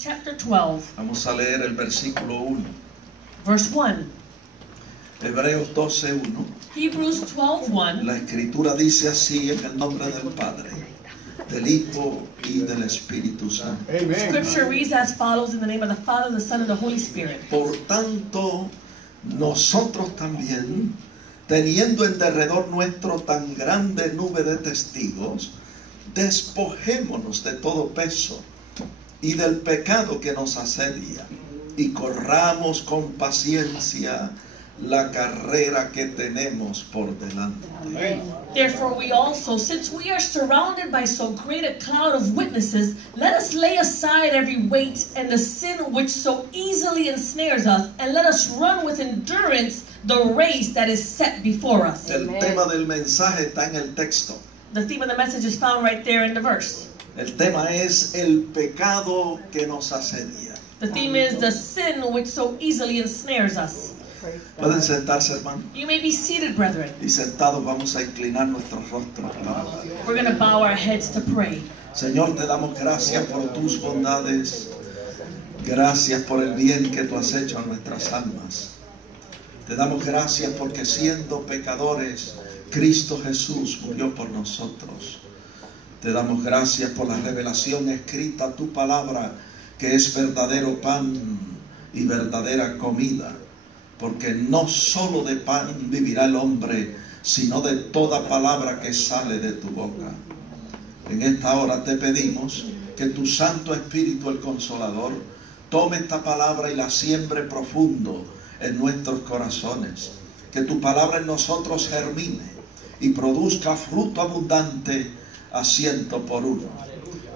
chapter 12, Vamos a leer el versículo 1. verse 1. Hebreos 12:1. Hebrews 12:1. La escritura dice así en el nombre del Padre, del Hijo y del Espíritu Santo. Scripture reads as follows in the name of the Father, the Son, and the Holy Spirit. Por tanto, nosotros también, teniendo en derredor nuestro tan grande nube de testigos, despojémonos de todo peso y del pecado que nos asedia, y corramos con paciencia la carrera que tenemos por delante. Therefore we also, since we are surrounded by so great a cloud of witnesses, let us lay aside every weight and the sin which so easily ensnares us, and let us run with endurance the race that is set before us. El tema del mensaje está en el texto. The theme of the message is found right there in the verse. El tema es el pecado que nos asedia. The theme is the sin which so easily ensnares us. Pueden sentarse, hermano. You may be seated, brethren. Y sentados vamos a inclinar nuestros rostros para orar. We're going to bow our heads to pray. Señor, te damos gracias por tus bondades. Gracias por el bien que tú has hecho a nuestras almas. Te damos gracias porque siendo pecadores, Cristo Jesús murió por nosotros. Te damos gracias por la revelación escrita, tu palabra, que es verdadero pan y verdadera comida. Porque no solo de pan vivirá el hombre, sino de toda palabra que sale de tu boca. En esta hora te pedimos que tu Santo Espíritu, el Consolador, tome esta palabra y la siembre profundo en nuestros corazones. Que tu palabra en nosotros germine y produzca fruto abundante a 100%.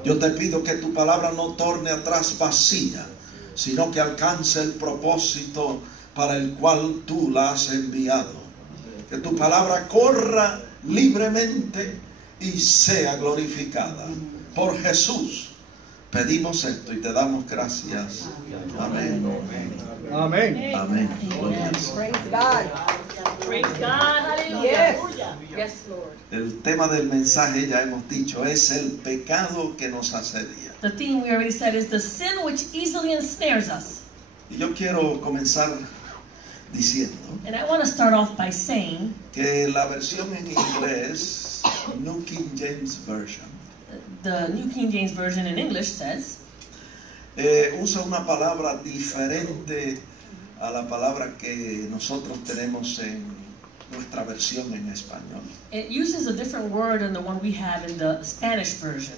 Yo te pido que tu palabra no torne atrás vacía, sino que alcance el propósito para el cual tú la has enviado. Que tu palabra corra libremente y sea glorificada. Por Jesús pedimos esto y te damos gracias. Amén. Amén. Amén. Praise God. Praise God. Hallelujah. Yes. Yes, Lord. El tema del mensaje, ya hemos dicho, es el pecado que nos asedia. The theme we already said is the sin which easily ensnares us. Y yo quiero comenzar diciendo And I want to start off by saying que la versión en inglés, New King James Version, the New King James Version in English says usa una palabra diferente a la palabra que nosotros tenemos en nuestra versión en español. it uses a different word than the one we have in the Spanish version.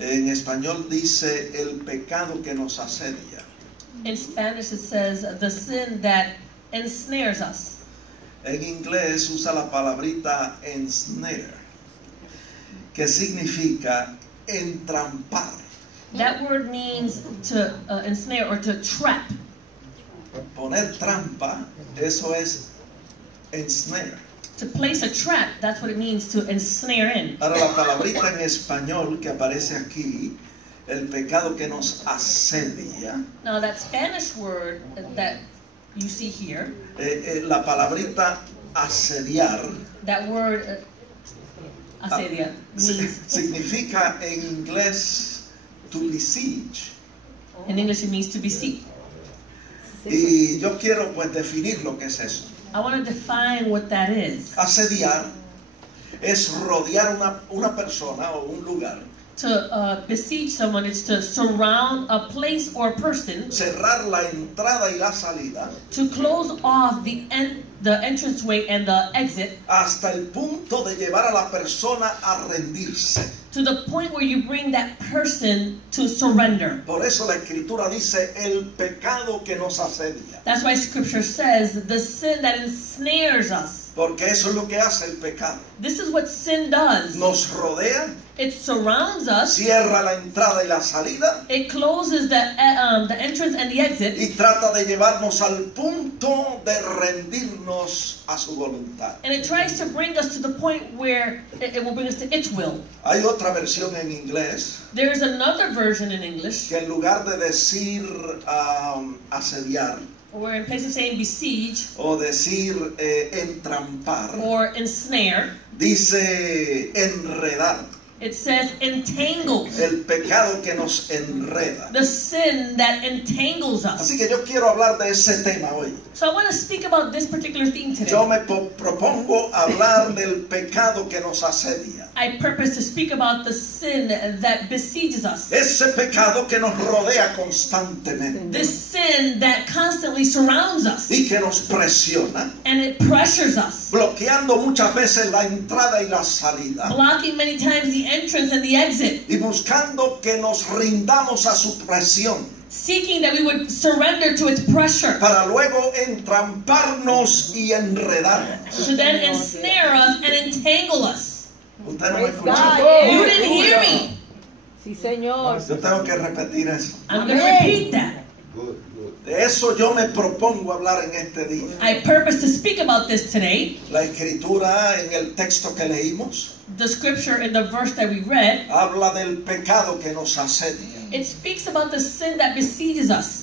En español dice el pecado que nos asedia. In Spanish it says the sin that ensnares us. En inglés usa la palabrita ensnare, que significa entrampar. That word means to ensnare or to trap. Poner trampa, eso es ensnare. To place a trap, that's what it means to ensnare in. Ahora la palabrita en español que aparece aquí, el pecado que nos asedia, Now that Spanish word that you see here, la palabrita asediar, that word asedia means, significa en inglés to besiege. in English it means to beseech. Y yo quiero pues definir lo que es eso. I want to define what that is. Asediar es rodear una persona o un lugar, To besiege someone is to surround a place or person, cerrar la entrada y la salida to close off the entranceway and the exit, hasta el punto de llevar a la persona a rendirse. to the point where you bring that person to surrender. Por eso la escritura dice el pecado que nos asedia. That's why scripture says the sin that ensnares us. Porque eso es lo que hace el pecado. This is what sin does. Nos rodea, It surrounds us. cierra la entrada y la salida It closes the entrance and the exit, y trata de llevarnos al punto de rendirnos a su voluntad. and it tries to bring us to the point where it will bring us to its will. Hay otra versión en inglés There is another version in English que en lugar de decir asediar where in place of saying besiege o decir entrampar, or ensnare, dice enredar. It says entangles. El pecado que nos enreda. The sin that entangles us. Así que yo quiero hablar de ese tema hoy. So I want to speak about this particular theme today. Yo me propongo hablar del pecado que nos asedia. I purpose to speak about the sin that besieges us. Ese pecado que nos rodea constantemente This sin that constantly surrounds us y que nos presiona, and it pressures us, bloqueando muchas veces la entrada y la salida blocking many times the entrance and the exit, y buscando que nos rindamos a su presión seeking that we would surrender to its pressure para luego entramparnos y enredarnos. to then ensnare us and entangle us. Usted no me Praise escuchó. God. You didn't hear me. Sí, Señor. Yo tengo que repetir eso. I'm going to repeat that. De eso yo me propongo hablar en este día. I purpose to speak about this today. La escritura en el texto que leímos The scripture in the verse that we read, habla del pecado que nos asedia. it speaks about the sin that besieges us.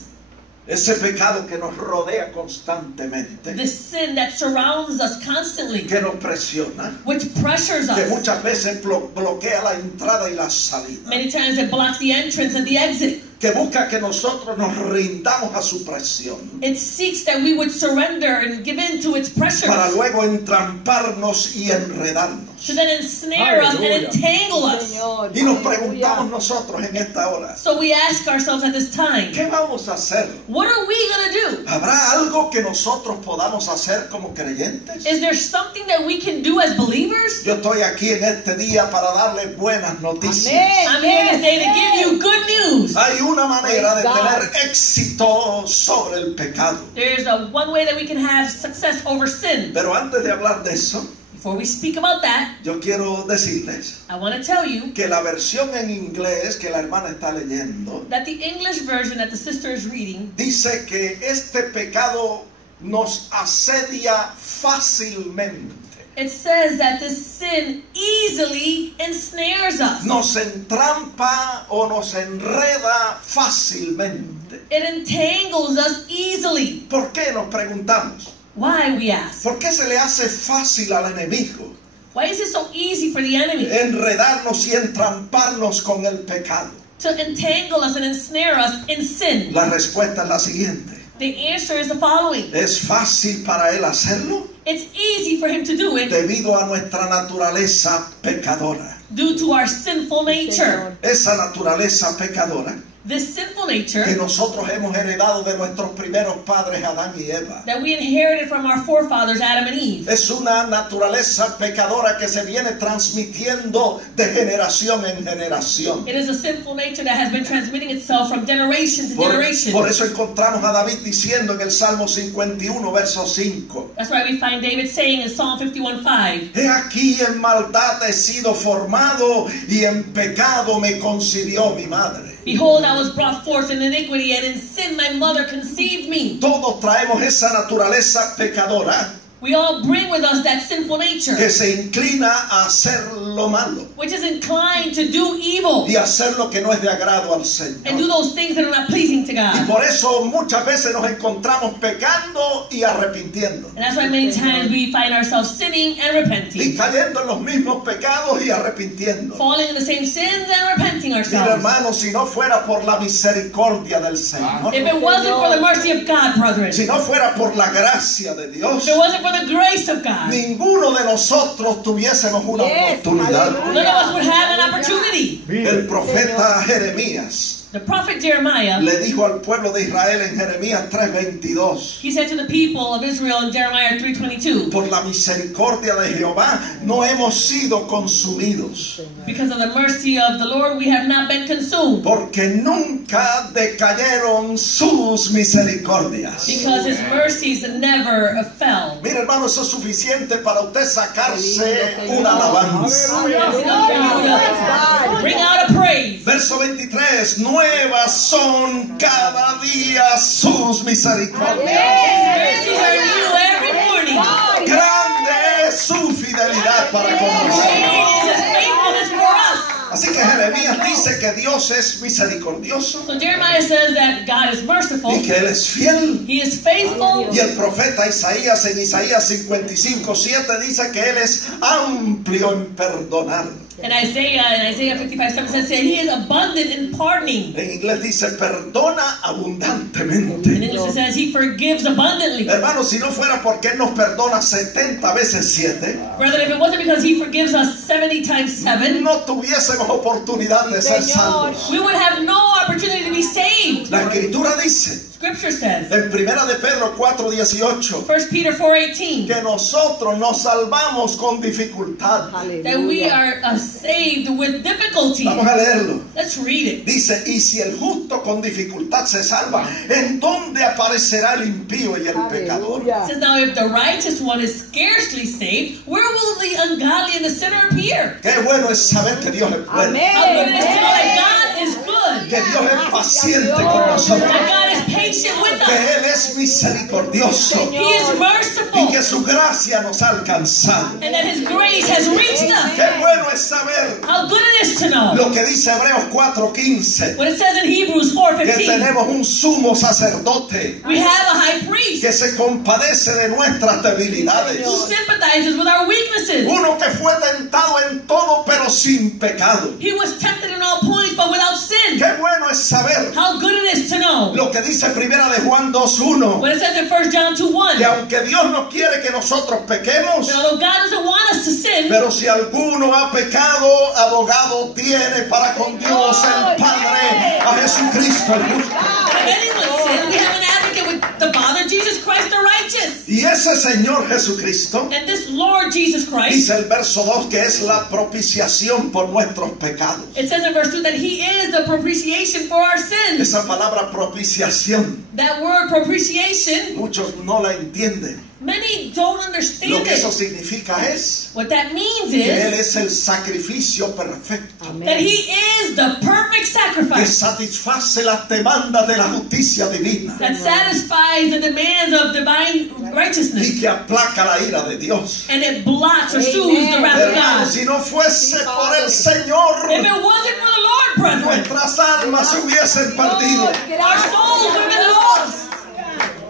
Ese pecado que nos rodea constantemente, The sin that surrounds us constantly, que nos presiona, which pressures que us. muchas veces bloquea la entrada y la salida, Many times it blocks the entrance and the exit. que busca que nosotros nos rindamos a su presión It seeks that we would surrender and give in to its pressures, para luego entramparnos y enredarnos. to then ensnare us and entangle us. Señor. Y nos Aleluya. preguntamos nosotros en esta hora, So we ask ourselves at this time, ¿qué vamos a hacer? what are we going to do? ¿Habrá algo que nosotros podamos hacer como creyentes? Is there something that we can do as believers? Yo estoy aquí en este día para darles buenas noticias. Amén. I'm here today to give you good news. Hay una manera de Praise God. tener éxito sobre el pecado. There's one way that we can have success over sin. Pero antes de hablar de eso, Before we speak about that, yo quiero decirles I want to tell you que la versión en inglés que la hermana está leyendo that the English version that the sister is reading dice que este pecado nos asedia fácilmente. it says that this sin easily ensnares us. Nos entrampa o nos enreda fácilmente. It entangles us easily. ¿Por qué nos preguntamos? Why, we ask? ¿Por qué se le hace fácil al enemigo Why is it so easy for the enemy enredarnos y entramparnos con el pecado? to entangle us and ensnare us in sin? La respuesta es la siguiente. The answer is the following. ¿Es fácil para él hacerlo? It's easy for him to do it Debido a nuestra naturaleza pecadora. due to our sinful nature. Esa naturaleza pecadora This sinful que nature nosotros hemos heredado de nuestros primeros padres Adán y Eva. that we inherited from our forefathers Adam and Eve. Es una naturaleza pecadora que se viene transmitiendo de generación en generación. It is a sinful nature that has been transmitting itself from generation to generation. Por eso encontramos a David diciendo en el Salmo 51, verso 5. That's why we find David saying in Psalm 51:5, He aquí en maldad he sido formado y en pecado me concibió mi madre. Behold, I was brought forth in iniquity, and in sin my mother conceived me. Todos traemos esa naturaleza pecadora We all bring with us that sinful nature, que se inclina a hacer lo malo which is inclined to do evil y hacer lo que no es de agrado al and do Señor. those things that are not pleasing to Y God. por eso muchas veces nos encontramos pecando y arrepintiendo. And that's why many times we find ourselves sinning and Y repenting, cayendo en los mismos pecados y arrepintiendo. falling in the same sins and repenting Mira, ourselves. hermano, si no fuera por la misericordia del Señor, If it wasn't for the mercy of God, brethren, si no fuera por la gracia de Dios, if it wasn't for the grace of God, ninguno de nosotros tuviésemos una Yes, oportunidad. none of us would have an opportunity. El profeta Jeremías The prophet Jeremiah, le dijo al pueblo de Israel en Jeremías 3:22, he said to the people of Israel in Jeremiah 3:22, por la misericordia de Jehová no hemos sido consumidos, because of the mercy of the Lord we have not been consumed, porque nunca decayeron sus misericordias. because his mercies never fell. Mira, hermano, eso es suficiente para usted sacarse una alabanza. That's enough for you to bring out a praise. Verso 23, nuevas son cada día sus misericordias. Mercies are new every morning. Grande es su fidelidad para con nosotros. Great is his faithfulness for us. Así que Jeremías dice que Dios es misericordioso So Jeremiah says that God is merciful, y que Él es fiel. he is faithful, Y el profeta Isaías en Isaías 55:7 dice que Él es amplio en perdonar. And Isaiah 55:7 says that He is abundant in pardoning. En inglés dice perdona abundantemente. In English it says He forgives abundantly. Hermanos, si no fuera porque Él nos perdona 70 veces 7, Brother, if it wasn't because He forgives us 70 times 7, no tuviésemos oportunidad de ser salvos. we would have no opportunity to be saved. La Escritura dice Scripture says, en 1 de Pedro 4:18 1 Peter 4:18, que nosotros nos salvamos con dificultad. that we are saved with difficulty. Vamos a leerlo. Let's read it. Dice, y si el justo con dificultad se salva, ¿en dónde aparecerá el impío y el pecador? It says, now if the righteous one is scarcely saved, where will the ungodly and the sinner appear? Qué bueno es saber que Dios es bueno, Amén. How good it is to know that God is good, que Dios es paciente con nosotros, that God is patient with que us, Él es misericordioso He is y merciful, que su gracia nos ha alcanzado. and that His grace has reached us. Qué bueno es saber How good it is to know lo que dice Hebreos 4:15, what it says in Hebrews que 4:15. tenemos un sumo sacerdote We have a high priest que se compadece de nuestras debilidades, who sympathizes with our weaknesses. uno que fue tentado en todo pero sin pecado. He was tempted in all points, but without sin. Qué bueno es saber How good it is to know lo que dice Primera de Juan 2:1, what it says in 1 John 2:1. que aunque Dios no quiere que nosotros pequemos, That although God doesn't want us to sin, pero si alguno ha pecado, abogado tiene para con Dios el Padre, a Jesucristo el justo. if anyone sins, we have an advocate with the Father, Jesus Christ the righteous. Y ese Señor Jesucristo, And this Lord Jesus Christ, dice el verso 2, que es la propiciación por nuestros pecados. it says in verse 2 that He is the propitiation for our sins. Esa palabra propiciación, That word propitiation, muchos no la entienden. many don't Lo understand que eso it. significa es What that means que Él is es el sacrificio perfecto, that He is the perfect que sacrifice satisface las demandas de la justicia divina that satisfies the demands of divine y righteousness, que aplaca la ira de Dios. and it blocks or soothes the wrath of Hermano, God. si no fuese por el Señor, If it wasn't for the Lord, brethren, nuestras almas se hubiesen perdido. our souls would have been lost.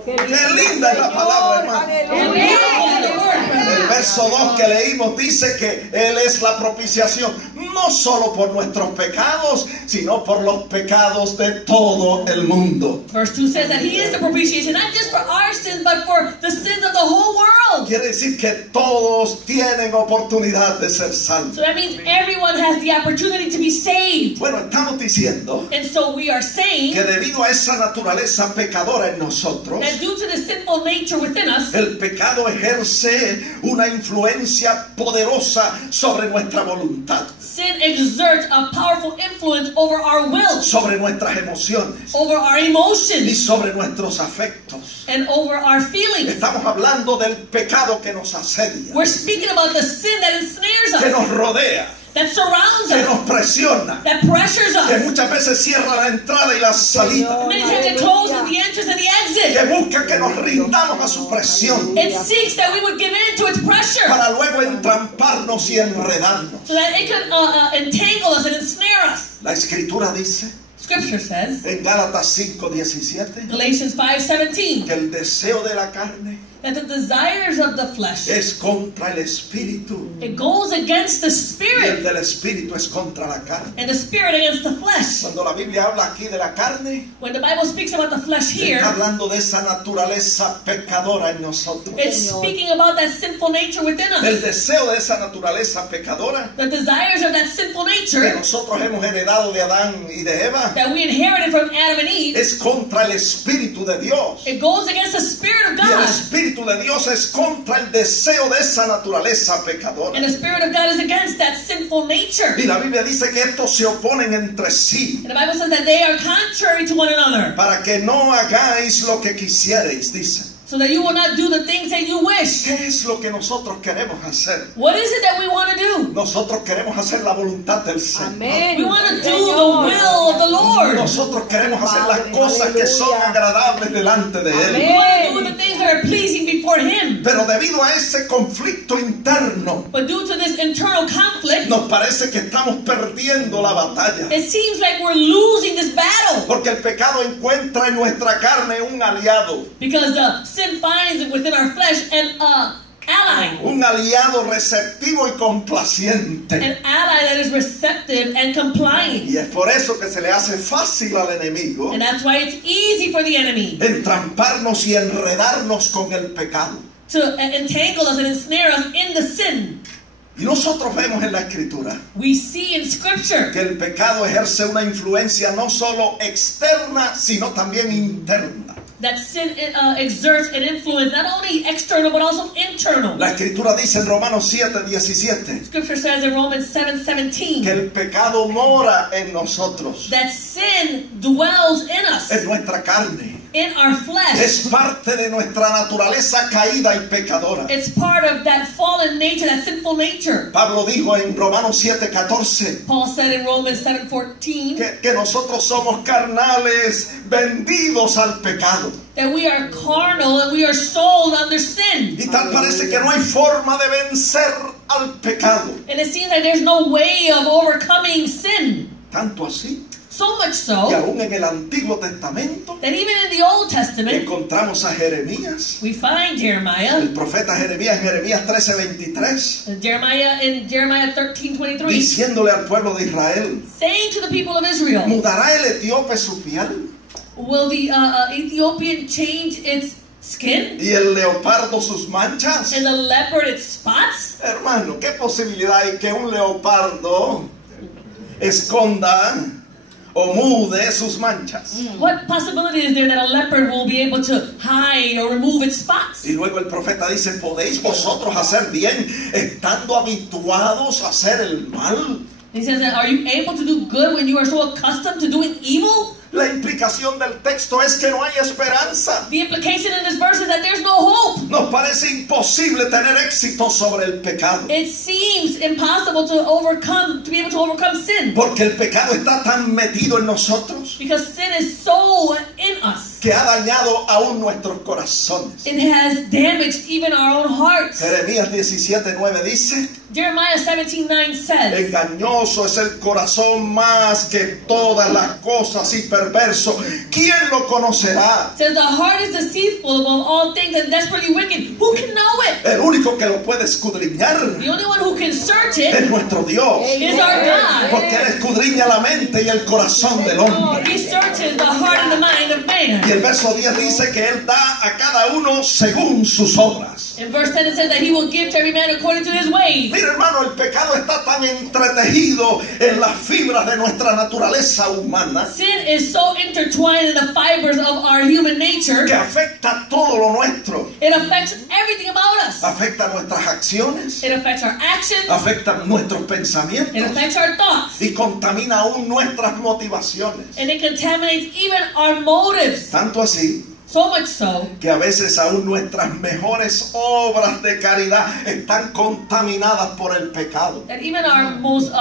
Qué linda es la palabra, hermano. And beautiful is the word, El brethren. verso 2 que leímos dice que Él es la propiciación, no solo por nuestros pecados, sino por los pecados de todo el mundo. Verse 2 says that He is the propitiation, not just for our sins, but for the sins of the whole world. Quiere decir que todos tienen oportunidad de ser salvos. So that means everyone has the opportunity to be saved. Bueno, estamos diciendo And so we are saying que debido a esa naturaleza pecadora en nosotros, that due to the sinful nature within us, el pecado ejerce una influencia poderosa sobre nuestra voluntad, sin exerts a powerful influence over our will, sobre nuestras emociones over our y emotions, sobre nuestros afectos. and over our feelings. Estamos hablando del pecado que nos asedia, We're speaking about the sin that ensnares que us, nos rodea, that surrounds que us, nos presiona, that pressures que us. muchas veces cierra la entrada y la salida, Many times it closes the entrance and the que exit. busca que nos rindamos a su presión It seeks that we would give in to its pressure para luego entramparnos y enredarnos. so that it could entangle us and ensnare us. La Escritura dice Scripture says, en Gálatas 5:17 Galatians 5:17, que el deseo de la carne that the desires of the flesh, es contra el espíritu it goes against the y el spirit, del espíritu es contra la carne. and the spirit against the flesh. Cuando la Biblia habla aquí de la carne, When the Bible speaks about the flesh here, está hablando de esa naturaleza pecadora en nosotros. it's speaking about that sinful nature within El us. deseo de esa naturaleza pecadora The desires of that sinful que nature nosotros hemos heredado de Adán y de Eva that we inherited from Adam and Eve, es contra el espíritu de Dios. it goes against the spirit of Y el God. espíritu de Dios es contra el deseo de esa naturaleza pecadora. And the spirit of God is against that sinful nature. Y la Biblia dice que estos se oponen entre sí And the Bible says that they are contrary to one another, para que no hagáis lo que quisierais, dice. so that you will not do the things that you wish. ¿Qué es lo que nosotros queremos hacer? What is it that we want to do? Nosotros queremos hacer la voluntad del Señor. Amén. We want to do the will of the Lord. Nosotros queremos hacer las cosas que son agradables delante de Él. We want to do the things that are pleasing before Him. Pero debido a ese conflicto interno, But due to this internal conflict, nos parece que estamos perdiendo la batalla. it seems like we're losing this battle. Porque el pecado encuentra en nuestra carne un aliado. Because the sin finds within our flesh an ally. Un aliado receptivo y complaciente. An ally that is receptive and compliant. Y es por eso que se le hace fácil al enemigo And that's why it's easy for the enemy entramparnos y enredarnos con el pecado. to entangle us and ensnare us in the sin. Y nosotros vemos en la Escritura We see in Scripture que el pecado ejerce una influencia no solo externa, sino también interna. that sin exerts an influence not only external but also internal. La Escritura dice en Romanos 7:17 Scripture says in Romans 7:17 que el pecado mora en nosotros, that sin dwells in us, en nuestra carne. in our flesh. Es parte de nuestra naturaleza caída y pecadora. It's part of that fallen nature, that sinful nature. Pablo dijo en Romanos 7:14 Paul said in Romans 7:14 que nosotros somos carnales, vendidos al pecado. that we are carnal and we are sold under sin. Y tal parece que no hay forma de vencer al pecado. And it seems like there's no way of overcoming sin. Tanto así So much que so aún en el Antiguo Testamento that even in the Old Testament encontramos a Jeremías, we find Jeremiah. el profeta Jeremías, en Jeremías 13:23, Jeremiah in Jeremiah 13:23 diciéndole al pueblo de Israel: saying to the people of Israel, ¿mudará el etíope su piel will the Ethiopian change its skin y el leopardo sus manchas? and the leopard its spots? Hermano, ¿qué posibilidad hay que un leopardo esconda o mude sus manchas? What possibility is there that a leopard will be able to hide or remove its spots? Y luego el profeta dice: ¿podéis vosotros hacer bien estando habituados a hacer el mal? He says that, are you able to do good when you are so accustomed to doing evil? La implicación del texto es que no hay esperanza. The implication in this verse is that there's no hope. Nos parece imposible tener éxito sobre el pecado, It seems impossible to be able to overcome sin. porque el pecado está tan metido en nosotros Because sin is so in us. que ha dañado aún nuestros corazones. It has damaged even our own hearts. Jeremías 17:9 dice: Jeremiah 17:9 says, engañoso es el corazón más que todas las cosas y perverso. ¿Quién lo conocerá? the heart is deceitful above all things and desperately wicked. Who can know it? El único que lo puede escudriñar The only one who can search es it nuestro Dios, is our God. porque Él escudriña la mente y el corazón del hombre. He searches the heart and the mind of man. Y el verso 10 dice que Él da a cada uno según sus obras. In verse 10 it says that he will give to every man according to his ways. Mira, hermano, el pecado está tan entretejido en las fibras de nuestra naturaleza humana Sin is so intertwined in the fibers of our human nature. que afecta todo lo nuestro. It affects everything about us. Afecta nuestras acciones, It affects our actions. afecta nuestros It pensamientos affects our thoughts. y contamina aún nuestras motivaciones. And it contaminates even our motives. Tanto así So much so que a veces aún nuestras mejores obras de caridad están contaminadas por el pecado. that even our most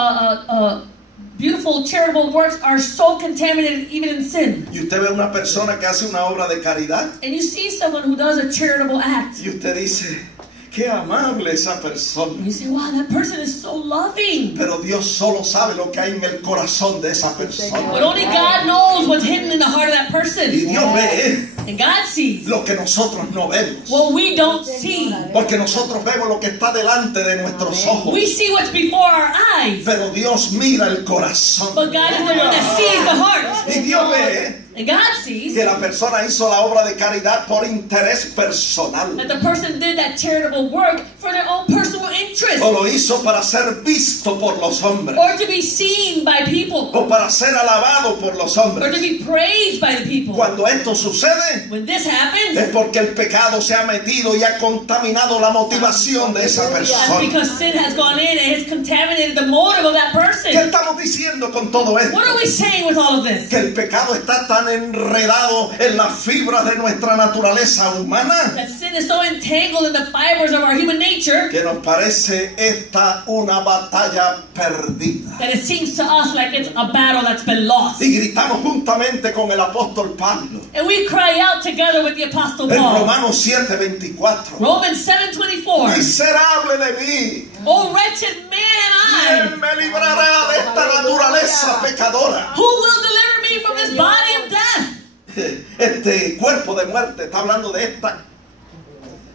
beautiful charitable works are so contaminated even in sin. Y usted ve a una persona que hace una obra de caridad And you see someone who does a charitable act. y usted dice: qué amable esa persona. And you say, wow, that person is so loving. Pero Dios solo sabe lo que hay en el corazón de esa But persona. only God knows what's hidden in the heart of that Y person. Dios ve And God sees lo que nosotros no vemos. what we don't see. Porque nosotros vemos lo que está delante de nuestros ojos. We see what's before our eyes. Pero Dios mira el corazón. But God is the one that sees the heart. Y Dios ve And God sees que la persona hizo la obra de caridad por interés personal. that the person did that charitable work for their own personal interest. O lo hizo para ser visto por los hombres. Or to be seen by people. O para ser alabado por los Or to hombres. be praised by the people. Cuando esto sucede, When this es happens, porque el pecado se ha metido y ha contaminado la motivación de esa that's persona. because sin has gone in and has contaminated the motive of that ¿Qué person. estamos diciendo con todo esto? What are we saying with all of this? Que el pecado está tan enredado en las fibras de nuestra naturaleza humana That sin is so entangled in the fibers of our human nature que nos parece esta una batalla perdida. that it seems to us like it's a battle that's been lost. Y gritamos juntamente con el apóstol Pablo And we cry out together with the Apostle en Paul. Romanos 7:24. Romans 7:24. Miserable de mí, Oh, wretched man ¿quién me librará de esta naturaleza pecadora? who will deliver me from this body of death? Este cuerpo de muerte está hablando de esta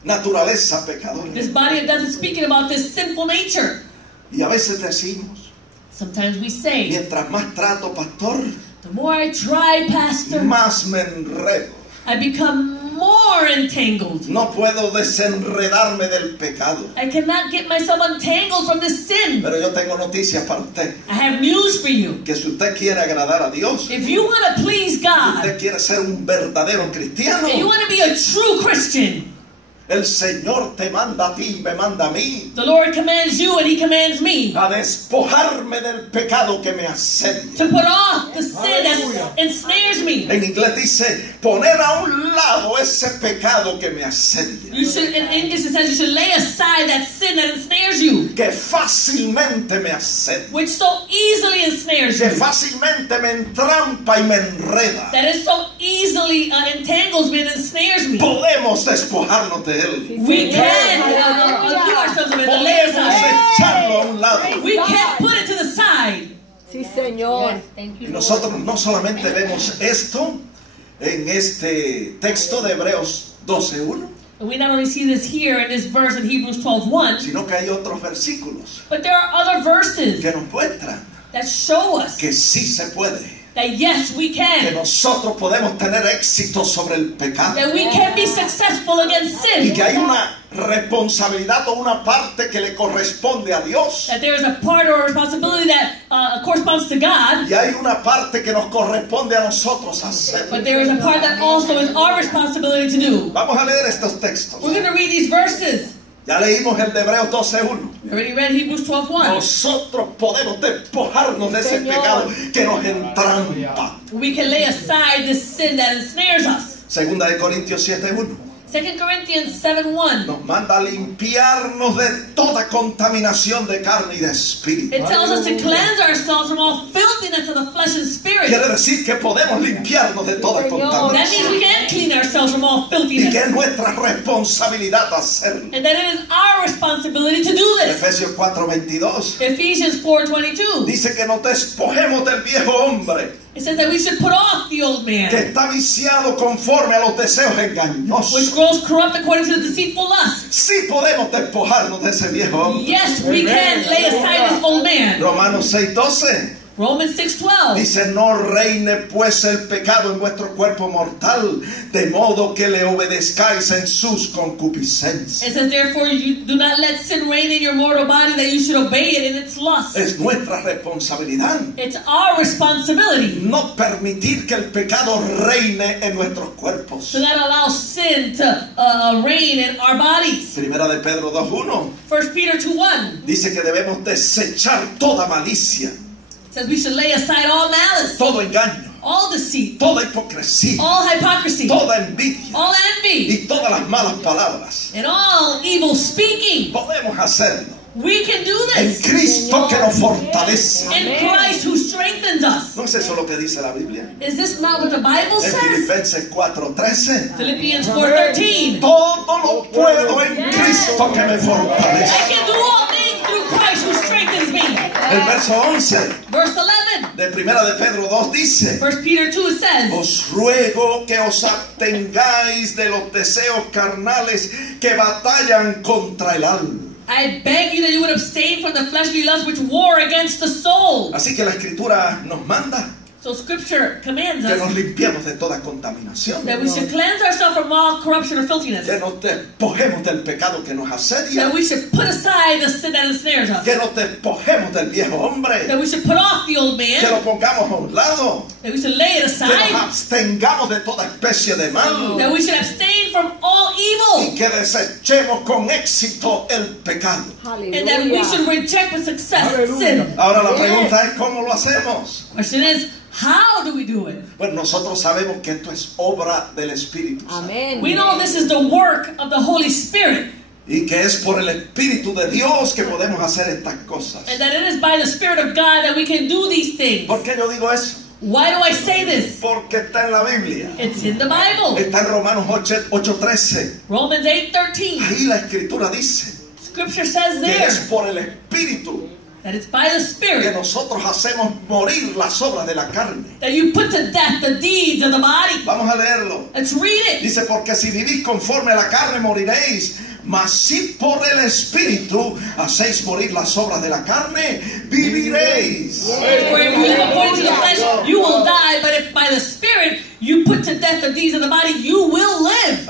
naturaleza pecadora. This body of death is speaking about this sinful nature. Y a veces decimos, Sometimes we say, mientras más trato, pastor, the more I try, Pastor, más me enredo. I become more entangled. No puedo desenredarme del pecado. I cannot get myself untangled from this sin. Pero yo tengo noticias para usted. I have news for you. Que si usted quiere agradar a Dios, If you want to please God, usted quiere ser un verdadero cristiano, and you want to be a true Christian, el Señor te manda a ti, me manda a mí, the Lord commands you and He commands me a despojarme del pecado que me asedia. to put off the sin that ensnares me. En inglés dice, poner a un lado ese pecado que me asedia, You should, in English it says you should lay aside that sin that ensnares you, que fácilmente me asedia, which so easily ensnares que you, fácilmente me entrampa y me enreda. that it so easily entangles me and ensnares me. Podemos despojarnos de él. We can undo ourselves of it, and lay Podemos aside. echarlo a un lado. We can put it to the side. Sí, Señor. Y nosotros no solamente vemos esto en este texto de Hebreos 12:1, And we not only see this here in this verse in Hebrews 12:1, sino que hay otros versículos but there are other verses que nos muestran that show us que sí se puede, that yes, we que can. nosotros podemos tener éxito sobre el pecado That we can be successful against y sin. que hay una responsabilidad o una parte que le corresponde a Dios That there is a part or a responsibility that corresponds to God. y hay una parte que nos corresponde a nosotros hacer. But there is a part that also is our responsibility to do. Vamos a leer estos textos. We're going to read these verses. Ya leímos el de Hebreos 12:1. We already read Hebrews 12:1. Nosotros podemos despojarnos de ese Señor. pecado que nos entrampa. We can lay aside this sin that ensnares us. Segunda de Corintios 7:1. 2 Corinthians 7:1. Nos manda a limpiarnos de toda contaminación de carne y de espíritu. It tells us to cleanse ourselves from all filthiness of the flesh and spirit. Quiere decir que podemos limpiarnos de toda Señor. That means contaminación we can clean ourselves from all y que filthiness. es nuestra responsabilidad hacerlo. And that it is our responsibility to do this. Efesios 4:22 Ephesians 4:22. dice que nos despojemos del viejo hombre It says that we should put off the old que man, está viciado conforme a los deseos which engañosos. grows corrupt according to the deceitful lust. Sí podemos despojarnos de ese viejo hombre. Yes, we can lay aside this old man. Romanos 6:12 Romans 6:12. dice, no reine pues el pecado en vuestro cuerpo mortal, de modo que le obedezcáis en sus concupiscencias. It says, therefore, you do not let sin reign in your mortal body, that you should obey it in its lust. Es nuestra responsabilidad It's our responsibility no permitir que el pecado reine en nuestros cuerpos. to not allow sin to reign in our bodies. Primera de Pedro 2:1 1 Peter 2:1 dice que debemos desechar toda malicia, says we should lay aside all malice, todo engaño, all deceit, toda hipocresía, all hypocrisy, toda envidia all envy, y todas las malas palabras. and all evil speaking. Podemos hacerlo We can do en this Cristo que nos fortalece. in Christ who strengthens us. ¿No es eso lo que dice la Biblia? Is this not what the Bible En says? Filipenses 4:13. Philippians 4:13. Todo lo puedo en Cristo que me fortalece. I can do all things through Christ who strengthens me. El verso 11 Verse 11. de Primera de Pedro 2 dice, 1 Peter 2 says, os ruego que os abstengáis de los deseos carnales que batallan contra el alma. I beg you that you would abstain from the fleshly lusts which war against the soul. Así que la Escritura nos manda So Scripture commands que nos us limpiemos de toda contaminación, that we should cleanse ourselves from all corruption or filthiness. que nos despojemos del pecado que nos asedia, That we should put aside the sin that ensnares us. que nos despojemos del viejo hombre, That we should put off the old que lo man. pongamos a un lado, That we should lay it que nos aside. abstengamos de toda especie de mal That we should abstain from all y evil. que desechemos con éxito el pecado. And that we should reject with success sin. Ahora la pregunta es, ¿cómo lo hacemos? Question is, how do we do it? Pues nosotros sabemos que esto es obra del Espíritu Santo Amén. We know this is the work of the Holy Spirit. y que es por el Espíritu de Dios que podemos hacer estas cosas. And that it is by the Spirit of God that we can do these things. ¿Por qué yo digo eso? Why do I say this? Porque está en la Biblia. It's in the Bible. Está en Romanos 8:13. Romans 8:13. Ahí la Escritura dice Scripture says que es there por el Espíritu that it's by the que Spirit nosotros hacemos morir las obras de la carne. that you put to death the deeds of the body. Vamos a leerlo. Let's read it. Dice, porque si vivís conforme a la carne moriréis, mas si por el Espíritu hacéis morir las obras de la carne, viviréis. For if you live according to the flesh, you will die. But if by the Spirit you put to death the deeds of the body, you will live.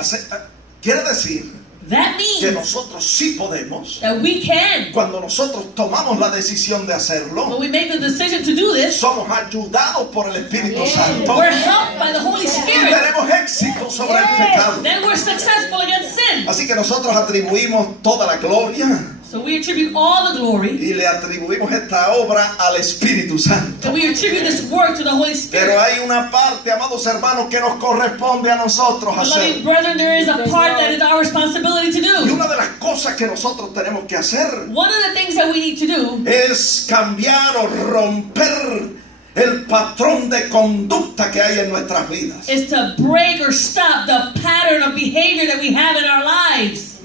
Quiere decir That que means nosotros sí podemos, that we can. cuando nosotros tomamos la decisión de hacerlo, When we make the decision to do this, somos ayudados por el Espíritu Santo we're helped by the Holy y Spirit. tenemos éxito sobre el pecado. Then we're successful against sin. Así que nosotros atribuimos toda la gloria So we attribute all the glory, y le atribuimos esta obra al Espíritu Santo. and we attribute this work to the Holy Pero Spirit. hay una parte, amados hermanos, que nos corresponde a nosotros Beloved hacer. brethren, there is a part that is our responsibility to Y do. una de las cosas que nosotros tenemos que hacer One of the things that we need to do es cambiar o romper el patrón de conducta que hay en nuestras vidas. is to break or stop the pattern of behavior that we have in our lives.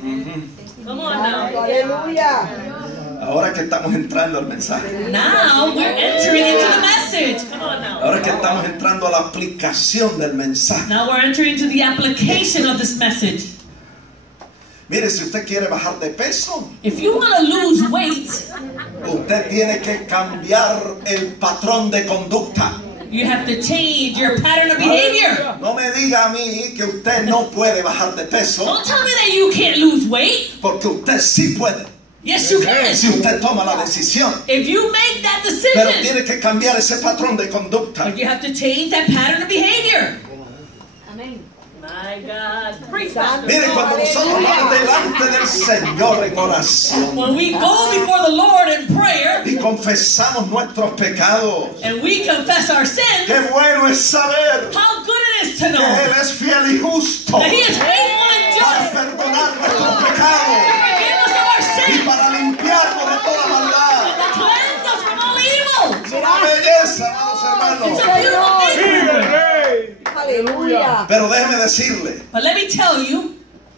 Come on now. Aleluya. Ahora que estamos entrando al mensaje, Now we're entering into the message. Come on now. ahora que estamos entrando a la aplicación del mensaje. Now we're entering into the application of this message. Mire, si usted quiere bajar de peso, If you want to lose weight, usted tiene que cambiar el patrón de conducta. you have to change your pattern of behavior. No me diga a mí que usted no puede bajar de peso, Don't tell me that you can't lose weight. porque usted sí puede, Yes, you can. si usted toma la decisión. If you make that Pero decision, tiene que cambiar ese patrón de conducta. but you have to change that pattern of behavior. Amén. My God. Mire, cuando nosotros vamos delante del Señor en oración When we go before the Lord in prayer y confesamos nuestros pecados, and we confess our sins, qué bueno es saber how good it is to que know Él es fiel y justo that He is faithful and para just perdonar nuestros to pecados forgive us of our y sins para limpiarnos de toda maldad. and to cleanse us from all evil. Es una belleza, amados It's hermanos. a beautiful thing. Aleluya. Pero déjeme decirle But let me tell you,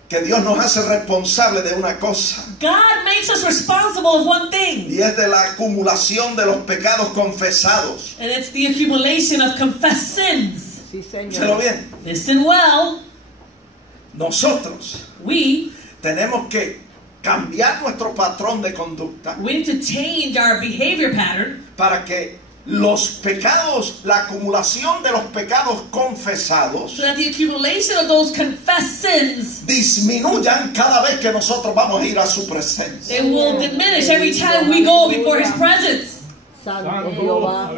que Dios nos hace responsable de una cosa, God makes us responsible of one thing, y es de la acumulación de los pecados confesados. and it's the accumulation of confessed sins. Sí, Escúchelo Señor. bien. Listen well, Nosotros we tenemos que cambiar nuestro patrón de conducta need to change our behavior pattern para que los pecados, la acumulación de los pecados confesados so that the accumulation of those confessed sins, disminuyan cada vez que nosotros vamos a ir a su presencia. it will diminish every time we go before His presence. Santo Jehová.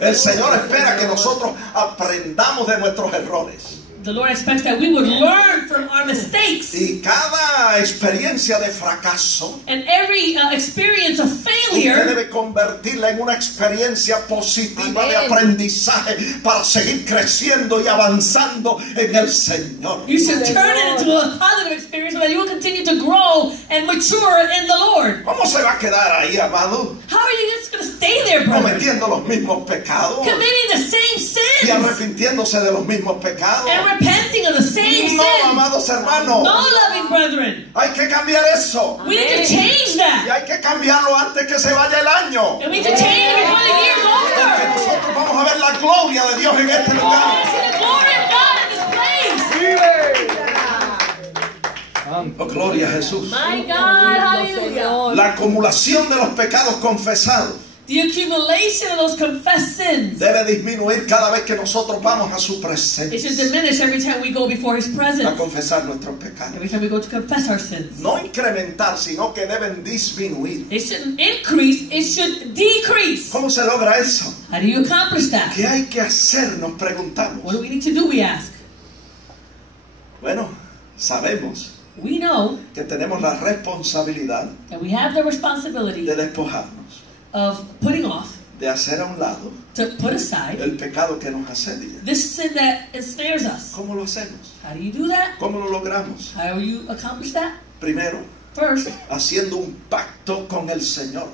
El Señor espera que nosotros aprendamos de nuestros errores. The Lord expects that we would learn from our mistakes, Y cada experiencia de fracaso and every experience of usted failure, debe convertirla en una experiencia positiva de Amén. aprendizaje para seguir creciendo y avanzando en el Señor. you should turn it into a positive experience so that you will continue to grow and mature in the Lord. ¿Cómo se va a quedar ahí, amado? How are you just going to stay there, brother? Cometiendo los mismos pecados Committing the same y sins arrepintiéndose de los mismos pecados. and repenting of the same No, sins. amados hermanos, No, loving brethren. hay que cambiar eso. We need to change Y that. hay que cambiarlo antes que se vaya el año. And we need to change it before the year's Porque over. nosotros vamos a ver la gloria de Dios en este I want lugar. to see the glory of God in this place. Oh, gloria a Jesús. My God, hallelujah. Señor. La acumulación de los pecados confesados The accumulation of those confessed sins, debe disminuir cada vez que nosotros vamos a su it should presencia diminish every time we go before His a presence. confesar nuestros pecados. Every time we go to confess our sins. No incrementar, sino que deben disminuir. It shouldn't increase, it should decrease. ¿Cómo se logra eso? How do you accomplish that? ¿Qué hay que hacer? Nos preguntamos. What do we need to do, we ask? Bueno, sabemos We know que tenemos la responsabilidad that we have the responsibility de despojarnos, of putting off, de hacer a un lado to put aside, el pecado que nos asedia. this sin that ensnares us. ¿Cómo lo hacemos? How do you do that? ¿Cómo lo logramos? How do you accomplish that? Primero, First, haciendo un pacto con el Señor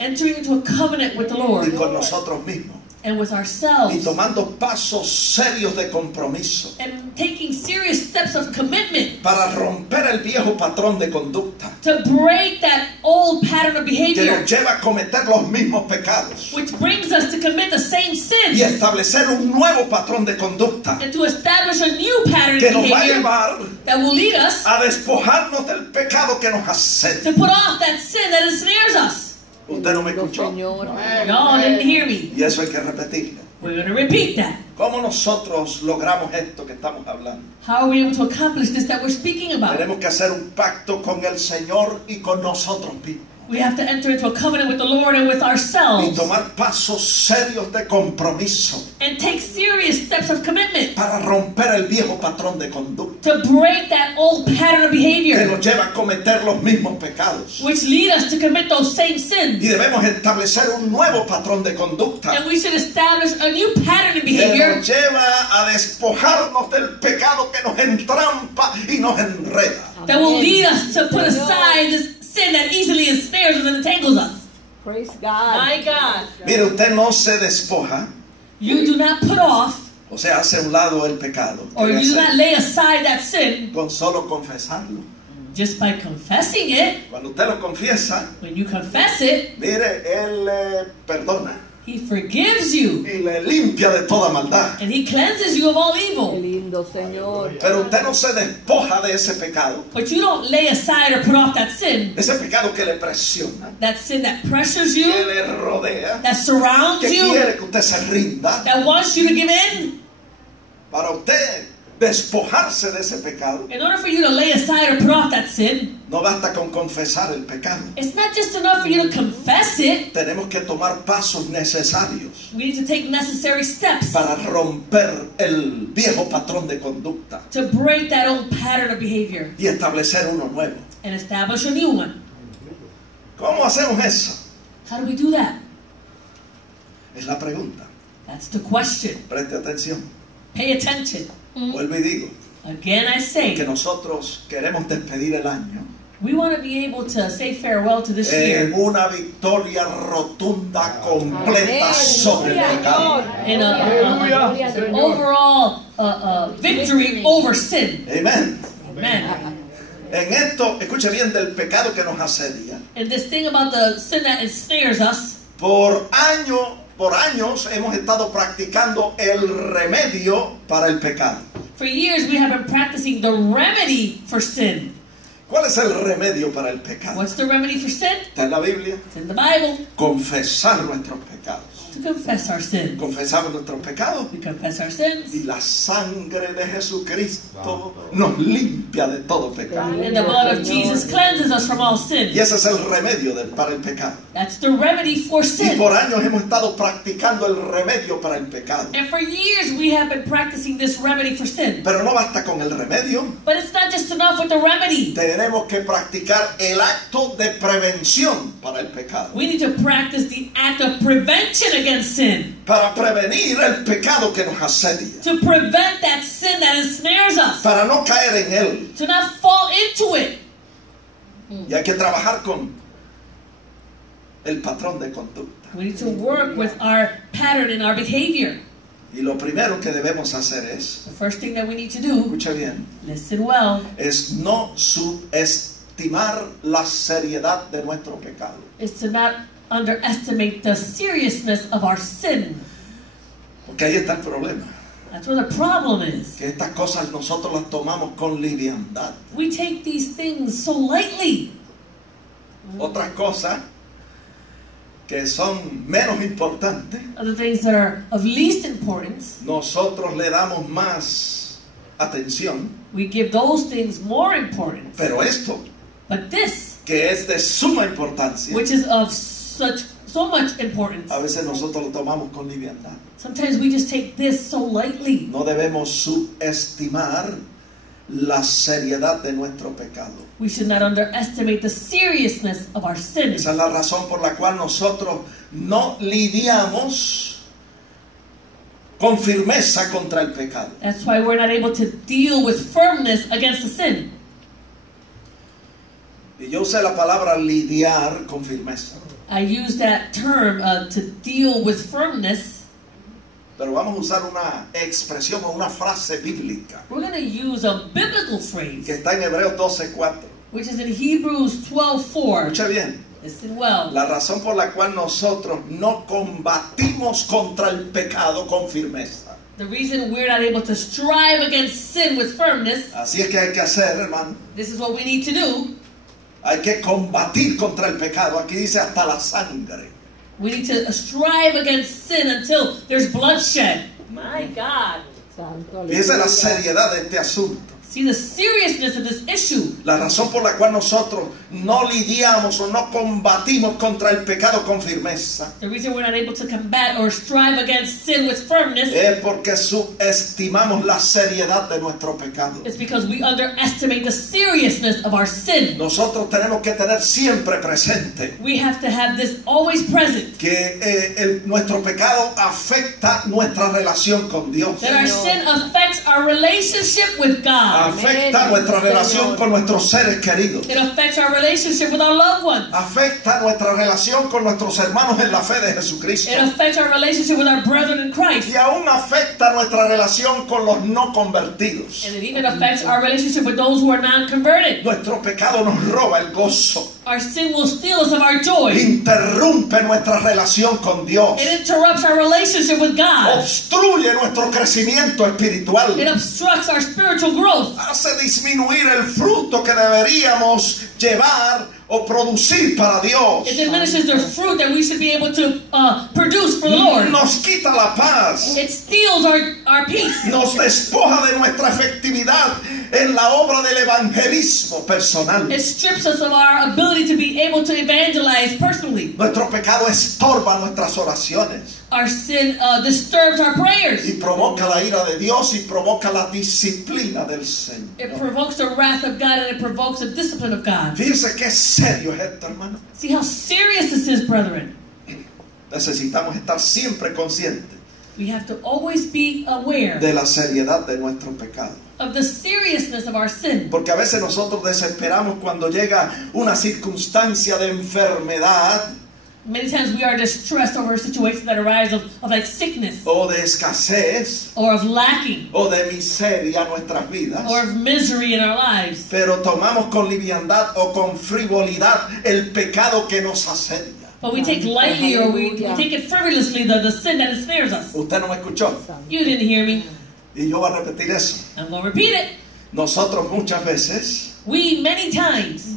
entering into a covenant with the y Lord con nosotros mismos and with y ourselves, tomando pasos serios de compromiso and taking serious steps of commitment para romper el viejo patrón de conducta to break that old pattern of que behavior, nos lleva a cometer los mismos pecados which brings us to commit the same y sins, establecer un nuevo patrón de conducta and to establish a new pattern que of nos va a behavior llevar that will lead us a despojarnos del pecado que nos asedia. to put off that sin that ensnares us. Usted no me escuchó. Señor. Y'all didn't hear me. Y eso hay que repetirlo. We're going to repeat that. ¿Cómo nosotros logramos esto que estamos hablando? How are we able to accomplish this that we're speaking about? Tenemos que hacer un pacto con el Señor y con nosotros mismos. We have to enter into a covenant with the Lord and with Y ourselves tomar pasos serios de compromiso and take serious steps of commitment para romper el viejo patrón de conducta to break that old pattern of que behavior nos lleva a cometer los mismos pecados. which lead us to commit those same Y sins. debemos establecer un nuevo patrón de conducta And we should establish a new pattern of que behavior nos lleva a despojarnos del pecado que nos entrampa y nos enreda. that will lead us to put aside this sin that easily ensnares us and entangles us. Praise God. My God. Mire, usted no se despoja, You do not put off o sea, hace a un lado el pecado, or quiere you do hacer, not lay aside that sin con solo confesarlo. just by confessing it. Cuando usted lo confiesa, When you confess it, mire, Él le perdona He forgives you y le limpia de toda maldad. and He cleanses you of all Qué evil. lindo, Señor. Pero usted no se despoja de ese pecado, But you don't lay aside or put off that sin, ese pecado que le presiona, that sin that pressures que you, le rodea, that surrounds que you, quiere que usted se rinda. that wants you to give in. Para usted despojarse de ese pecado, In order for you to lay aside or put off that sin, no basta con confesar el pecado. it's not just enough for you to confess it. Tenemos que tomar pasos necesarios We need to take necessary steps para romper el viejo patrón de conducta to break that old pattern of behavior y establecer uno nuevo. and establish a new one. ¿Cómo hacemos eso? How do we do that? Es la pregunta. That's the question. Preste atención. Pay attention. Vuelvo y digo Again, I que say, nosotros queremos despedir el año we want to be able to say farewell to this year en una victoria rotunda, completa Amén. sobre el pecado. in an overall victory over sin. Amén. Amen. En esto, escuche bien, del pecado que nos asedia. And this thing about the sin that ensnares us, Por años hemos estado practicando el remedio para el pecado. for years we have been practicing the remedy for sin. ¿Cuál es el remedio para el pecado? What's the remedy for sin? Está en la Biblia. It's in the Bible. Confesar nuestros pecados. To confess our sins. Confesamos nuestros pecados We confess our sins. y la sangre de Jesucristo nos limpia de todo pecado. And the blood of Jesus cleanses us from all sin. Y ese es el remedio para el pecado. That's the remedy for Y sin. por años hemos estado practicando el remedio para el pecado. And for years we have been practicing this remedy for sin. Pero no basta con el remedio. But it's not just enough with the remedy. Tenemos que practicar el acto de prevención para el pecado. We need to practice the act of prevention against sin. Para prevenir el pecado que nos asedia. To prevent that sin that ensnares us. Para no caer en él. To not fall into it. Y hay que trabajar con el patrón de conducta. We need to work with our pattern and our behavior. Y lo primero que debemos hacer es, The first thing that we need to do, escucha bien, listen well, es no subestimar la seriedad de nuestro pecado. is to not underestimate the seriousness of our sin. Porque ahí está el problema. That's where the problem is. Que estas cosas nosotros las tomamos con liviandad. We take these things so lightly. Otras cosas que son menos importantes, Other things that are of least importance, nosotros le damos más atención. we give those things more importance. Pero esto, But this, que es de suma importancia, which is of so much importance, a veces nosotros lo tomamos con liviandad. sometimes we just take this so lightly. No debemos subestimar la seriedad de nuestro pecado. We should not underestimate the seriousness of our sin. Esa es la razón por la cual nosotros no lidiamos con firmeza contra el pecado. That's why we're not able to deal with firmness against the sin. Y yo usé la palabra lidiar con firmeza. I use that term to deal with firmness Pero vamos a usar una expresión o una frase bíblica We're going to use a biblical que phrase, está en Hebreos 12:4. which is in Hebrews 12:4. Escucha bien. Listen well. La razón por la cual nosotros no combatimos contra el pecado con firmeza. The reason we're not able to strive against sin with firmness, Así es que hay que hacer, hermano. this is what we need to do. Hay que combatir contra el pecado. Aquí dice hasta la sangre. We need to strive against sin until there's bloodshed. My God. Santo, Fíjese la aleluya. seriedad de este asunto. See the seriousness of this issue. La razón por la cual nosotros no lidiamos o no combatimos contra el pecado con firmeza The reason we're not able to combat or strive against sin with firmness es porque subestimamos la seriedad de nuestro pecado. is because we underestimate the seriousness of our sin. Nosotros tenemos que tener siempre presente We have to have this always present. que nuestro pecado afecta nuestra relación con Dios. That our Señor. sin affects our relationship with God. Afecta Amén, nuestra Señor. relación con nuestros seres queridos. It affects our relationship with our loved ones. Afecta nuestra relación con nuestros hermanos en la fe de Jesucristo. It affects our relationship with our brethren in Christ. Y aún afecta nuestra relación con los no convertidos. And it even affects our relationship with those who are non-converted. Nuestro pecado nos roba el gozo. Our sin will steal us of our joy. Interrumpe nuestra relación con Dios. It interrupts our relationship with God. Obstruye nuestro crecimiento espiritual. It obstructs our spiritual growth. Hace disminuir el fruto que deberíamos llevar o producir para Dios. It diminishes the fruit that we should be able to produce for the Lord. Nos quita la paz. It steals our peace. Nos despoja de nuestra efectividad en la obra del evangelismo personal. It strips us of our ability to be able to evangelize personally. Nuestro pecado estorba nuestras oraciones Our sin disturbs our y prayers. provoca la ira de Dios y provoca la disciplina del It Señor. provokes the wrath of God and it provokes the discipline of God. Fíjense qué serio es esto, hermano. See how serious this is, brethren. Necesitamos estar siempre conscientes We have to always be aware de la seriedad de nuestro pecado. of the seriousness of our sin. Porque a veces nosotros desesperamos cuando llega una circunstancia de enfermedad Many times we are distressed over situations that arise of like sickness o de escasez or of lacking o de miseria en nuestras vidas. or of misery in our lives. Pero tomamos con liviandad o con frivolidad el pecado que nos asedia. But we take lightly or we take it frivolously the sin that ensnares us. Usted no me escuchó. You didn't hear me. Y yo voy a repetir eso. I'm going to repeat it. Nosotros muchas veces We many times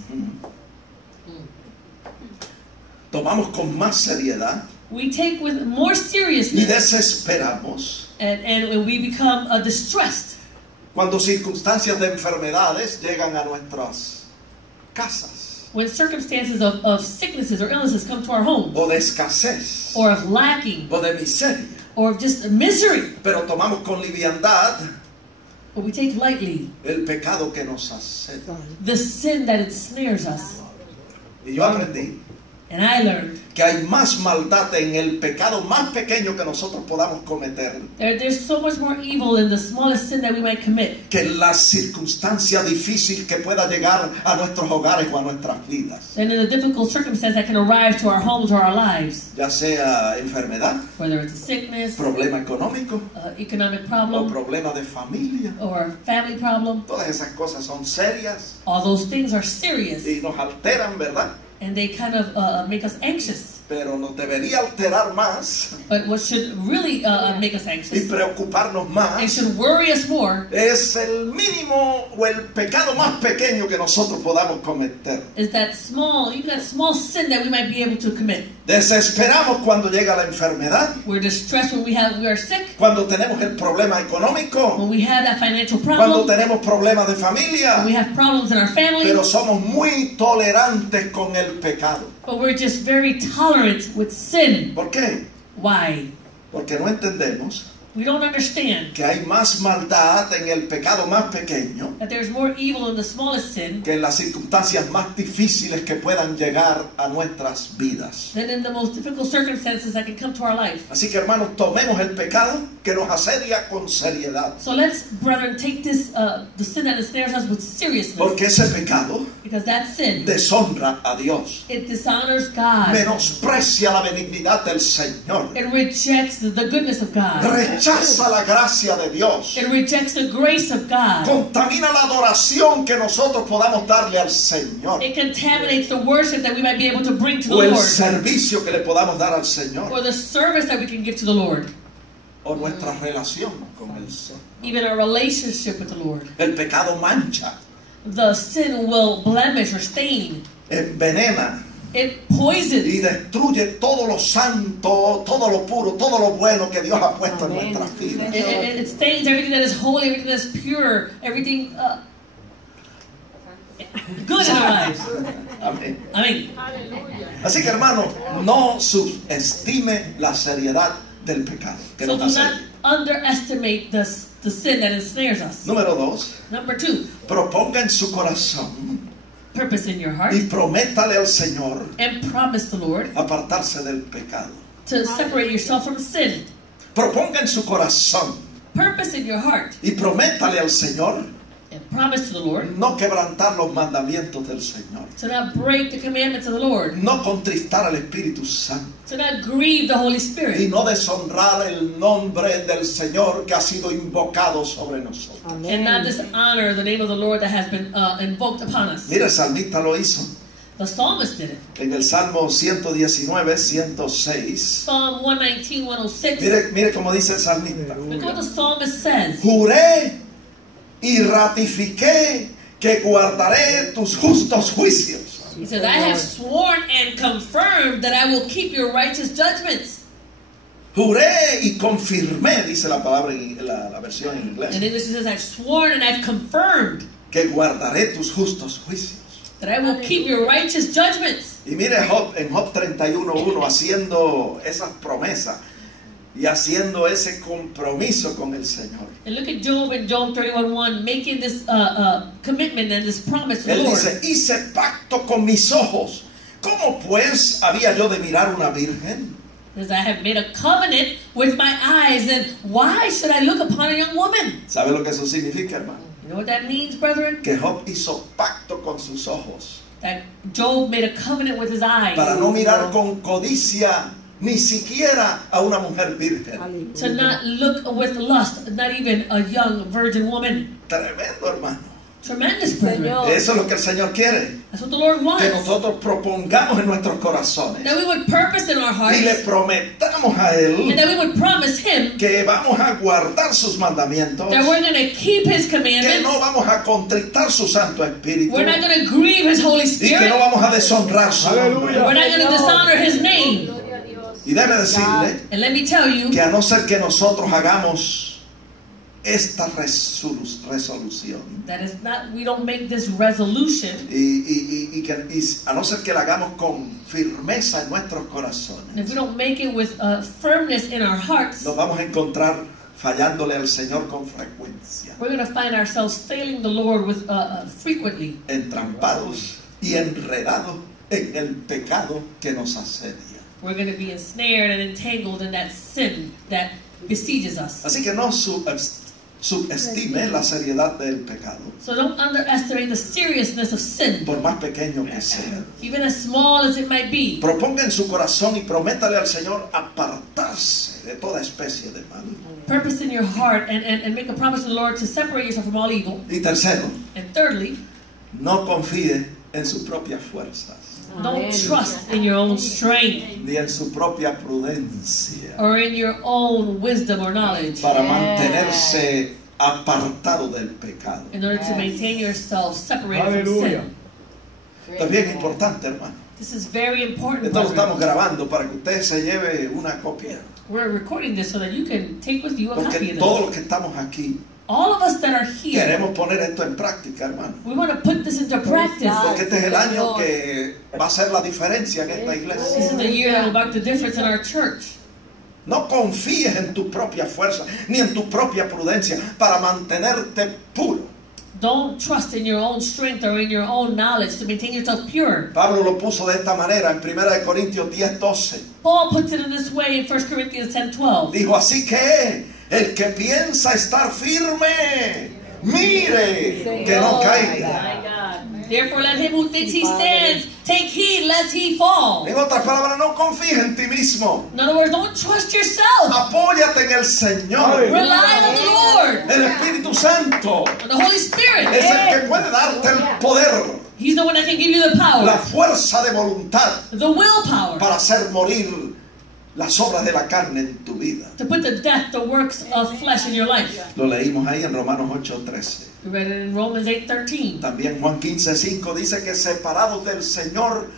tomamos con más seriedad we take with more y seriousness desesperamos and we become distressed cuando circunstancias de enfermedades llegan a nuestras casas when circumstances of sicknesses or illnesses come to our homes o de escasez or of lacking o de miseria. or of just misery. Pero tomamos con liviandad But we take lightly el pecado que nos asedia. the sin that ensnares us. Y yo aprendí And I learned que hay más maldad en el pecado más pequeño que nosotros podamos cometer there's so much more evil in the smallest sin that we might commit que en la circunstancia difícil que pueda llegar a nuestros hogares o a nuestras vidas, than in the difficult circumstance that can arrive to our homes or our lives. ya sea enfermedad, Whether it's a sickness, problema económico economic o problem, problema de familia. or a family problem. Todas esas cosas son serias All those things are serious y nos alteran, ¿verdad? and they kind of make us anxious. Pero nos debería alterar más But what should really make us y anxious preocuparnos and más should worry us more es el mínimo o el pecado más pequeño que nosotros podamos cometer. is that small sin that we might be able to commit. Desesperamos cuando llega la enfermedad, We're distressed when we are sick, cuando tenemos el problema económico, when we have that financial cuando problem, tenemos problemas de when familia, we have problems in our family, pero somos muy tolerantes con el pecado. but we're just very tolerant with sin. ¿Por qué? Why? Porque no entendemos We don't understand que hay más maldad en el pecado más pequeño that there's more evil in the smallest sin que en las circunstancias más difíciles que puedan llegar a nuestras vidas. than in the most difficult circumstances that can come to our life. Así que hermanos, tomemos el pecado que nos asedia con seriedad, So let's, brethren, take this, the sin that ensnares us with seriousness, porque ese pecado because that sin, deshonra a Dios, it dishonors God. menosprecia la benignidad del Señor, It rejects the goodness of God. rechaza la gracia de Dios, It rejects the grace of God. contamina la adoración que nosotros podamos darle al Señor, It contaminates the worship that we might be able to bring to the o el Lord, servicio que le podamos dar al Señor, or the service that we can give to the Lord, o nuestra relación con el Señor. even our relationship with the Lord. El pecado mancha, The sin will blemish or stain. envenena It y poisons. destruye todo lo santo, todo lo puro, todo lo bueno que Dios ha puesto en Amén. nuestras vidas. It stains everything that is holy, everything that is pure, everything good in our lives. Amén. I mean, Así que hermano, no subestime la seriedad del pecado que so nos do not asedia. underestimate the sin that ensnares us. Número 2, Number 2, proponga en su corazón purpose in your heart y prométale al Señor and promise the Lord apartarse del pecado. to separate yourself from sin. Proponga en su corazón Purpose in your heart y prométale al Señor and promise to the Lord no quebrantar los mandamientos del Señor, to not break the commandments of the Lord, no contristar al Espíritu Santo to not grieve the Holy y Spirit, no deshonrar el nombre del Señor que ha sido invocado sobre nosotros. and not dishonor the name of the Lord that has been invoked upon us. Mira, el salmista lo hizo The psalmist did it. en el Salmo 119, 106. Psalm 119, 106. Mire cómo dice el salmista. Look what the psalmist says. Juré y ratifiqué que guardaré tus justos juicios. He says, I have sworn and confirmed that I will keep your righteous judgments. Juré y confirmé, dice la palabra en la versión en In inglés, English it says, I've sworn and I've confirmed que guardaré tus justos juicios. that I will keep your righteous judgments. Y mire Job, en Job 31:1, haciendo esas promesas y haciendo ese compromiso con el Señor. And look at Job in Job 31:1, making this commitment and this promise to the Él Lord. dice, hice pacto con mis ojos. ¿Cómo pues había yo de mirar una virgen? Says, I have made a covenant with my eyes, and why should I look upon a young woman? ¿Sabe lo que eso significa, hermano? You know what that means, brethren? Que Job hizo pacto con sus ojos That Job made a covenant with his eyes para no mirar con codicia ni siquiera a una mujer virgen. to not look with lust, not even a young virgin woman. Tremendo, hermano. Tremendous, brethren. Señor. Eso es lo que el Señor quiere. That's what the Lord Que wants. nosotros propongamos en nuestros corazones That we would purpose in our hearts, y le prometamos a Él and that we would promise Him que vamos a guardar sus mandamientos, that we're going to keep His que commandments. no vamos a contristar su Santo Espíritu We're not going to grieve His Holy y que no Spirit. vamos a deshonrar su nombre. We're not going to dishonor His name. Y debe decirle And let me tell you, que a no ser que nosotros hagamos esta resolución that is not, we don't make this resolution, y a no ser que la hagamos con firmeza en nuestros and if corazones, we don't make it with firmness in our hearts, nos vamos a encontrar fallándole al Señor con frecuencia, we're going to find ourselves failing the Lord with frequently, entrampados y enredados en el pecado que nos asedia. we're going to be ensnared and entangled in that sin that besieges us. Así que no subestime la seriedad del pecado, So don't underestimate the seriousness of sin, por más pequeño que sea. even as small as it might be. Proponga en su corazón y prométale al Señor apartarse de toda especie de mal. Purpose in your heart and make a promise to the Lord to separate yourself from all evil. Y tercero, And thirdly, no confíe en sus propias fuerzas, don't trust in your own strength ni en su propia prudencia, or in your own wisdom or knowledge para mantenerse apartado del pecado. in order to maintain yourself separated from sin. Esto es bien importante, hermano. This is very important. Esto lo brethren. estamos grabando para que usted se lleve una copia. We're recording this so that you can take with you a copy Porque of todos this. los que estamos aquí All of us that are here, queremos poner esto en práctica, hermano. we want to put this into practice. Porque este es el año que va a ser la diferencia en esta This iglesia. is the year that will mark the difference in our church. No confíes en tu propia fuerza ni en tu propia prudencia para mantenerte puro. Don't trust in your own strength or in your own knowledge to maintain yourself pure. Pablo lo puso de esta manera en 1 Corintios 10:12. Paul puts it in this way in 1 Corinthians 10:12. Dijo, así que el que piensa estar firme, mire que no caiga. Therefore let him who thinks he stands take heed lest he fall. En otras palabras, no confíes en ti mismo. In other words, don't trust yourself. Apóyate en el Señor. Rely on the Lord, El Espíritu Santo on the Holy Spirit. es el que puede darte el poder, He's the one that can give you the la power, fuerza de voluntad the willpower, para hacer morir las obras de la carne en tu vida. to put to death the works of flesh in your life. Lo leímos ahí en Romanos 8:13. We read it in Romans 8:13. También Juan 15:5 dice que separados del Señor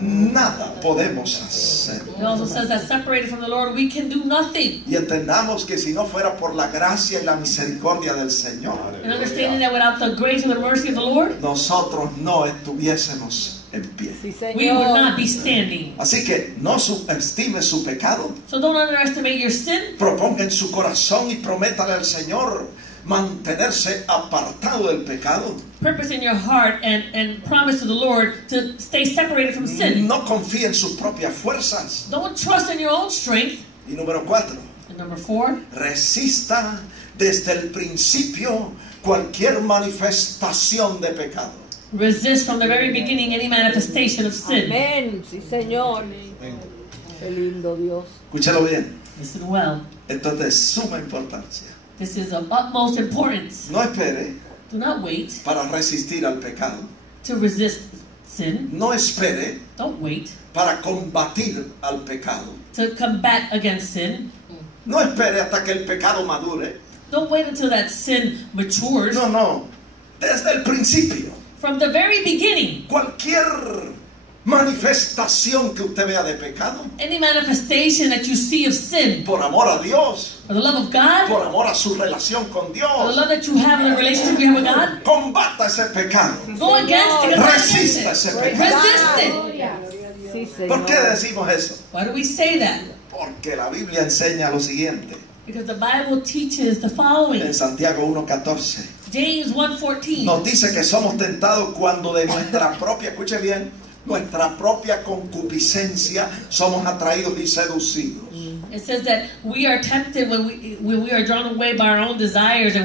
nada podemos hacer. It also says that separated from the Lord we can do nothing. Y entendamos que si no fuera por la gracia y la misericordia del Señor, And understanding that without the grace and the mercy of the Lord, nosotros no estuviésemos en pie. Sí, we would Señor. not be standing. Así que no subestime su pecado. So don't underestimate your sin. Proponga en su corazón y prométale al Señor mantenerse apartado del pecado. Purpose in your heart and promise to the Lord to stay separated from sin. No confíe en sus propias fuerzas. Don't trust in your own strength. Y número 4, And number 4, resista desde el principio cualquier manifestación de pecado. resist from the very beginning any manifestation of sin. Amén. Sí, Señor. Qué lindo Dios. Escúchalo bien. Listen well. Esto es de suma importancia. This is of utmost importance. No espere Do not wait para resistir al pecado. to resist sin. No espere Don't wait para combatir al pecado. to combat against sin. No espere hasta que el pecado madure. Don't wait until that sin matures. No, no. Desde el principio. From the very beginning, Cualquier manifestación que usted vea de pecado, any manifestation that you see of sin, por amor a Dios, for the love of God, por amor a su relación con for the Dios, love that you have in the relationship you have with God, combata ese pecado. go against it, combat Resista against ese it. pecado. Resist it. Sí, Señor. ¿Por qué decimos eso? Why do we say that? Porque la Biblia enseña lo siguiente. Because the Bible teaches the following. En Santiago 1:14 James 1:14. nos dice que somos tentados cuando de nuestra propia, escuche bien, nuestra propia concupiscencia somos atraídos y seducidos. It says that we are tempted when we are drawn away by our own desires and we